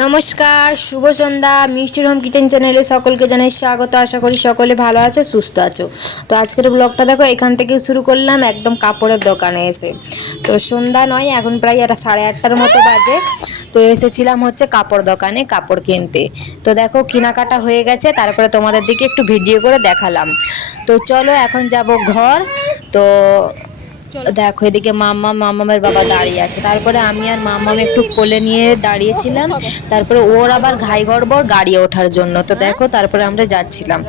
নমস্কার, শুভ সন্ধ্যা। মিষ্টির home kitchen চ্যানেলে সকলকে জানাই স্বাগত। আশা করি সকলে ভালো আছো, সুস্থ আছো। তো আজকের ব্লগটা দেখো এখান থেকে শুরু করলাম, একদম কাপড়ের দোকানে এসে। তো সন্ধ্যা নয়, এখন প্রায় 8:30টার মতো বাজে। তো এসেছিলাম হচ্ছে কাপড় দোকানে কাপড় কিনতে। তো দেখো কেনাকাটা হয়ে গেছে, তারপরে তোমাদের দিকে একটু ভিডিও করে দেখালাম। তো চলো এখন যাব ঘর। তো দেখো এদিকে মাম্মামের বাবা দাঁড়িয়ে আছে, তারপরে আমি আর মাম্মাম একটু কোলে নিয়ে দাঁড়িয়েছিলাম। তারপরে ওর আবার ঘাই গড়বড় গাড়ি ওঠার জন্য। তো দেখো তারপরে আমরা যাচ্ছিলাম।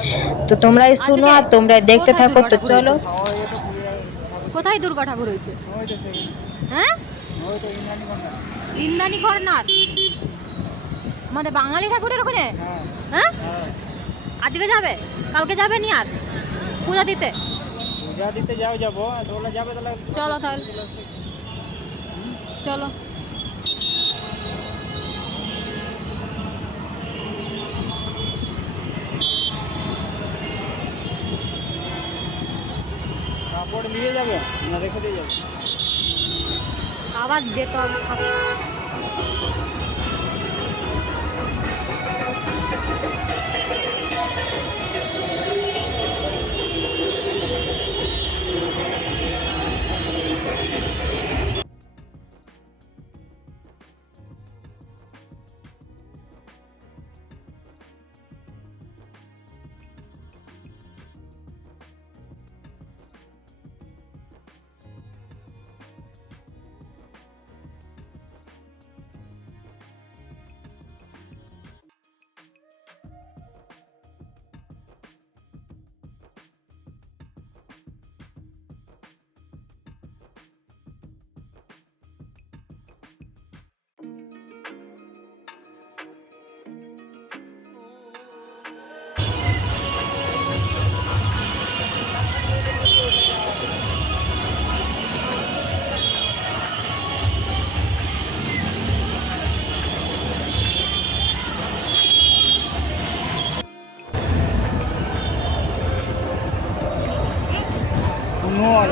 তো তোমরাই শুনো আর তোমরাই দেখতে থাকো। তো চলো। কোথায় দুর্গা ঠাকুর হয়েছে? হ্যাঁ, ইন্দ্রাণী কর্নার আমাদের বাঙালি ঠাকুরের ওখানে। হ্যাঁ, আজকে যাবে, কালকে যাবে নি আর পূজা দিতে? পূজা দিতে যাবো তোমরা যাবে তাহলে চলো তাহলে, চলো। কাপড় নিয়ে যাবে না রেখে দিয়ে যাবে? আবার যেতে হবে।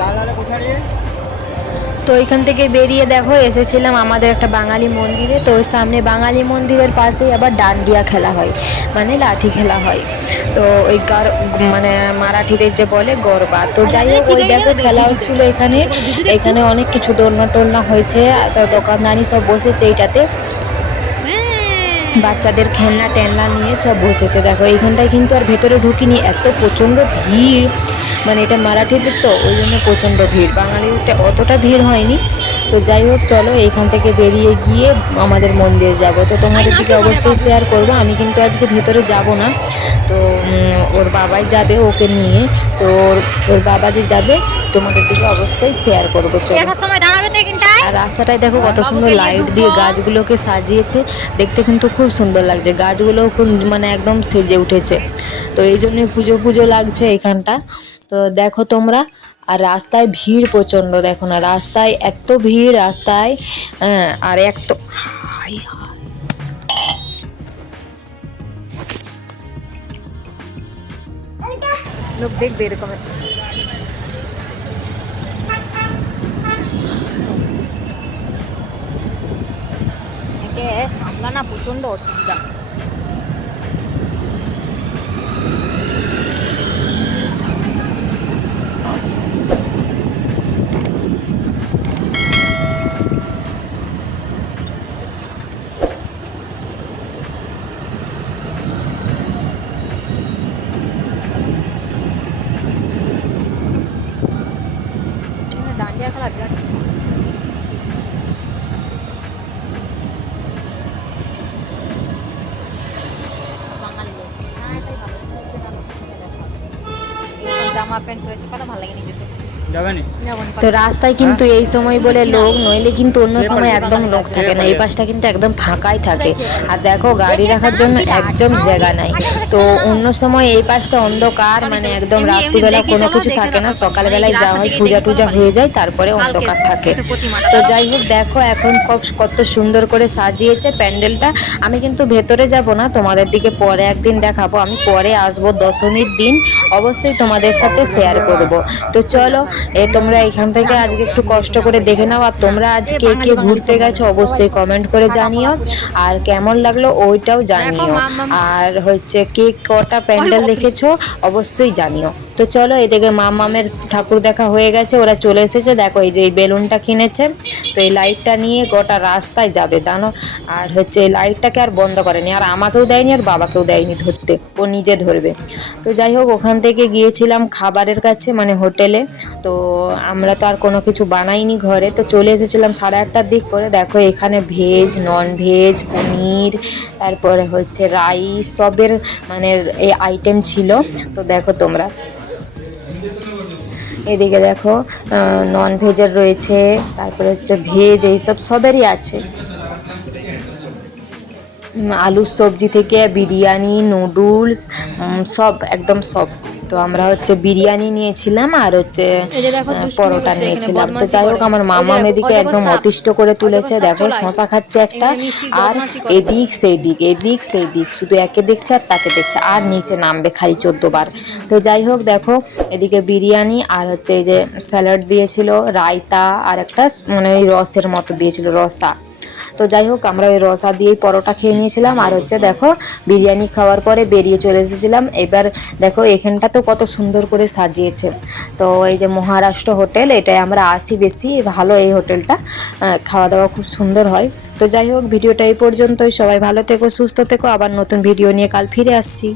লাল কোথায়? তো ওইখান থেকে বেরিয়ে দেখো এসেছিলাম আমাদের একটা বাঙালি মন্দিরে। তো ওই সামনে বাঙালি মন্দিরের পাশেই আবার ডান্ডিয়া খেলা হয়, মানে লাঠি খেলা হয়। তো ওই মানে মারাঠিদের যে বলে গরবা। তো যাই হোক ওই দেখো খেলা হচ্ছিল এখানে। এখানে অনেক কিছু দোলনা টোলনা হয়েছে, তো দোকানদানি সব বসেছে এইটাতে। বাচ্চাদের খেলনা টেলনা নিয়ে সব বসেছে। দেখো এইখানটায় কিন্তু আর ভেতরে ঢুকিনি, এত প্রচণ্ড ভিড়। মানে এটা মারাঠিদের তো ওই জন্য প্রচণ্ড ভিড়, বাঙালিতে অতটা ভিড় হয়নি। তো যাই হোক চলো এইখান থেকে বেরিয়ে গিয়ে আমাদের মন্দিরে যাব। তো তোমাদের দিকে অবশ্যই শেয়ার করব। আমি কিন্তু আজকে ভেতরে যাব না, তো ওর বাবাই যাবে ওকে নিয়ে। তো ওর বাবা যে যাবে তোমাদের দিকে অবশ্যই শেয়ার করবো। চলো। আর রাস্তাটায় দেখো কত সুন্দর লাইট দিয়ে গাছগুলোকে সাজিয়েছে, দেখতে কিন্তু খুব সুন্দর লাগছে। গাছগুলোও খুব মানে একদম সেজে উঠেছে। তো এই জন্যই পুজো পুজো লাগছে এখানটা। তো দেখো তোমরা। আর রাস্তায় ভিড় প্রচণ্ড, দেখো না রাস্তায় এত ভিড় রাস্তায়। হ্যাঁ, আর এক তো লোক দেখবে এরকম। সামলানা প্রচন্ড অসুবিধা। ডান্ডিয়া খেলা বিরাট বাঙালি লোক। হ্যাঁ, এটাই ভালো। জামা প্যান্ট পরেছে, কত ভালো লাগে নিজেকে। তো রাস্তায় কিন্তু এই সময় বলে লোক, নইলে কিন্তু অন্য সময় একদম লোক থাকে না। এই পাশটা কিন্তু একদম ফাঁকাই থাকে। আর দেখো গাড়ি রাখার জন্য একদম জায়গা নাই। তো অন্য সময় এই পাশটা অন্ধকার, মানে একদম রাত্রিবেলা কোনো কিছু থাকে না। সকালবেলায় যাওয়া হয়, পূজা টুজা হয়ে যায়, তারপরে অন্ধকার থাকে। তো যাই হোক দেখো এখন কত সুন্দর করে সাজিয়েছে প্যান্ডেলটা। আমি কিন্তু ভেতরে যাব না, তোমাদের দিকে পরে একদিন দেখাবো। আমি পরে আসবো দশমীর দিন, অবশ্যই তোমাদের সাথে শেয়ার করব। তো চলো তোমরা এখান থেকে আজকে একটু কষ্ট করে দেখে নাও। আর তোমরা আজ কে কে ঘুরতে গেছো অবশ্যই কমেন্ট করে জানিও, আর কেমন লাগলো ওইটাও জানিও, আর হচ্ছে কে কটা প্যান্ডেল দেখেছো অবশ্যই জানিও। তো চলো, এদিকে মামের ঠাকুর দেখা হয়ে গেছে, ওরা চলে এসেছে। দেখো এই যে এই বেলুনটা কিনেছে, তো এই লাইটটা নিয়ে গোটা রাস্তায় যাবে জানো। আর হচ্ছে এই লাইটটাকে আর বন্ধ করেনি, আর আমাকেও দেয়নি আর বাবাকেও দেয়নি ধরতে, ও নিজে ধরবে। তো যাই হোক, ওখান থেকে গিয়েছিলাম খাবারের কাছে মানে হোটেলে। তো আমরা তো আর কোনো কিছু বানাইনি ঘরে, তো চলে এসেছিলাম 1:30টার দিক করে। দেখো এখানে ভেজ, নন ভেজ, পনির, তারপরে হচ্ছে রাইস, সবের মানে এই আইটেম ছিল। তো দেখো তোমরা এদিকে দেখো নন ভেজের রয়েছে, তারপরে হচ্ছে ভেজ, এইসব সবেরই আছে। আলুর সবজি থেকে বিরিয়ানি, নুডলস, সব একদম সব। তো আমরা হচ্ছে বিরিয়ানি নিয়েছিলাম আর হচ্ছে পরোটা নিয়েছিলাম। তো যাই হোক, আমার মামা মেদিকে একদম অতিষ্ঠ করে তুলেছে। দেখো শশা খাচ্ছে একটা, আর এদিক সেই দিক, এদিক সেই দিক, শুধু একে দেখছে আর তাকে দেখছে, আর নিচে নামবে খালি 14 বার। তো যাই হোক দেখো, এদিকে বিরিয়ানি আর হচ্ছে এই যে স্যালাড দিয়েছিল, রায়তা, আর একটা মানে ওই রসের মতো দিয়েছিল, রসা। তো যাই হোক, আমরা ওই রসা দিয়েই পরোটা খেয়ে নিয়েছিলাম। আর হচ্ছে দেখো বিরিয়ানি খাওয়ার পরে বেরিয়ে চলে এসেছিলাম। এবার দেখো এখানটা তো কত সুন্দর করে সাজিয়েছে। তো এই যে মহারাষ্ট্র হোটেল, এটাই আমরা আসি বেশি, ভালো এই হোটেলটা, খাওয়া দাওয়া খুব সুন্দর হয়। তো যাই হোক, ভিডিওটা এই পর্যন্তই। সবাই ভালো থেকো, সুস্থ থেকো, আবার নতুন ভিডিও নিয়ে কাল ফিরে আসছি।